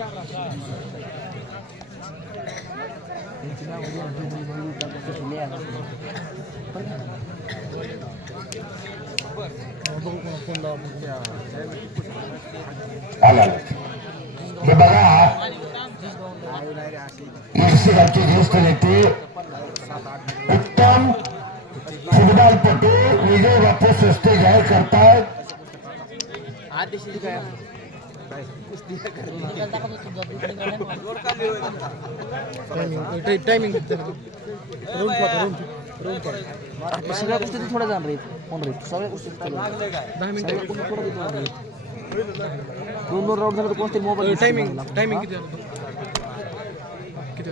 हे बघा ईर्षिकांचे ज्येष्ठ नेते उत्तम फुटबॉलपटू विजय बापू स्वस्ते जाहीर करतायत. टायमिंग सगळ्या गोष्टी थोड्या जाणार आहेत कोण राहील सगळ्या गोष्टी 10 मिनिटं दोन राऊंड झालं तर कोणते मोबाईल टायमिंग किती किती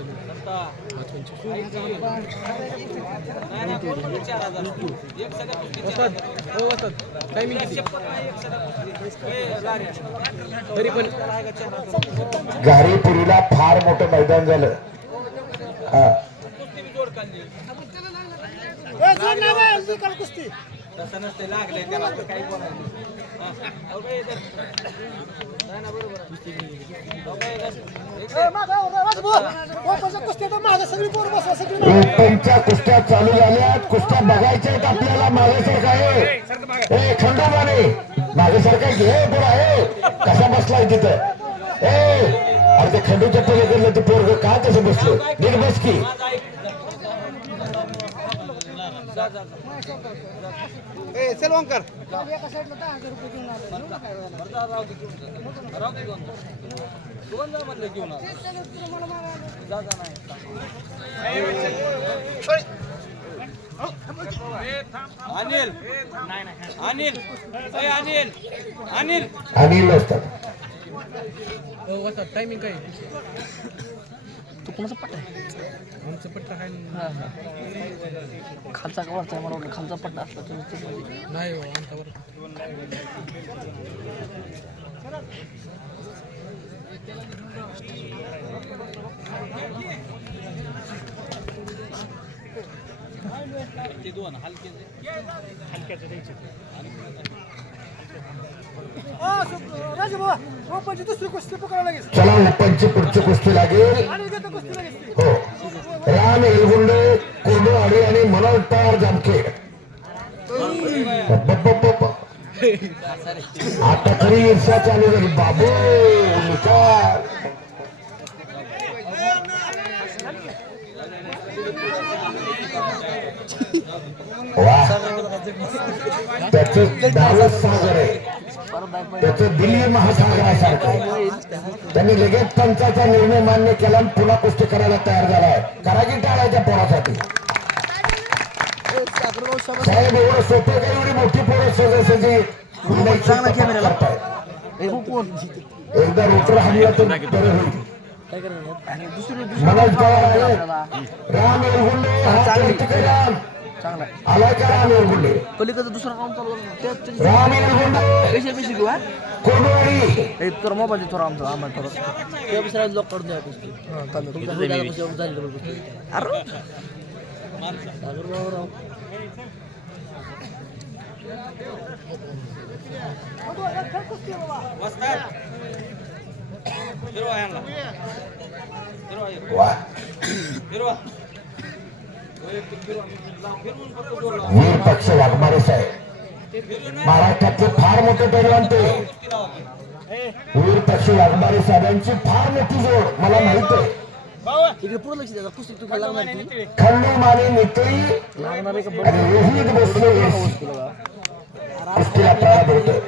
टायमिंग तरी पण घारीपुरीला फार मोठं मैदान झालं. तसं नसते लागले त्याला काही बोलायचं ओपनच्या कुस्त्या चालू झाल्यात. कुस्त्या बघायच्या आहेत आपल्याला. मागेसारखा आहे खंडोबाने मागेसारखा घे पुढे आहे कसा बसलाय तिथं. अरे ते खंडूच्या पलीकडलं ते पोरग का तसं बसलो नीट बस की. सेलवंकर अनिल अनिल अनिल अनिल अनिल असतात. टायमिंग काय तू कोणाचा पट्टा आहे आमचा पट्टा आहे खालचा का वरचा मला वाटलं खालचा पट्टा असला तर नाही हो आमचा वर ते दोन हलके हलक्याचं द्यायचे चला ओपनची पुढची कुस्ती लागेल. हो राम एलगुंडे कोंडवाडी आणि मनोज पवार जामखेड. आता तरी ईर्षा चालू झाली बाबू निकाल. त्याचं डावच सागर आहे त्याचं दिल्ली महासागरासारखं. त्यांनी लगेच पंचाचा निर्णय मान्य केला आणि पुन्हा कुस्ती करायला तयार झालाय. करागी टाळायच्या पोरासाठी साहेब एवढं सोपं काही एवढी मोठी पोरं सहजासहजी एकदा रोटर हल्ला तर बरं होईल. मनोज पवार आहे राम एलगुंडे चांगला आलाय का राम एलगुंडे पलीकडचा दुसरा राऊंड चालू राम एलगुंडे पैसे घेऊ कोंडवाडी तर मोबाईल थोडा आमचा आम्हाला थोडं ते दुसऱ्या लॉक करून द्या वीर पक्ष वाघमारे साहेब महाराष्ट्रातले फार मोठे पैलवान ते वीर पक्ष वाघमारे साहेबांची फार मोठी जोड मला माहित आहे. खंडू माने नितळी आणि रोहित भोसले कुस्तीला पळा भेटतोय.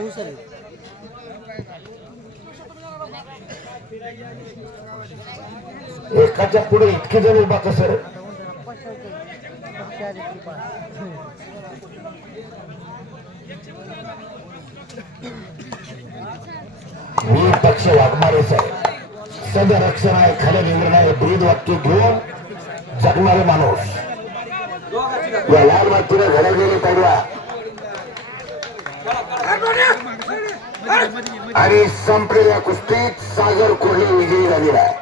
एकाच्या पुढे इतके जण उभा कसं वीर पक्ष वाघमारे साहेब सदरक्षण आहे खरं निर्णय ब्रीद वाक्य घेऊन जगणारे माणूस या लाल मातीने घडवलेले पैलवा आणि संपलेल्या कुस्तीत सागर कोहली विजयी झालेला आहे.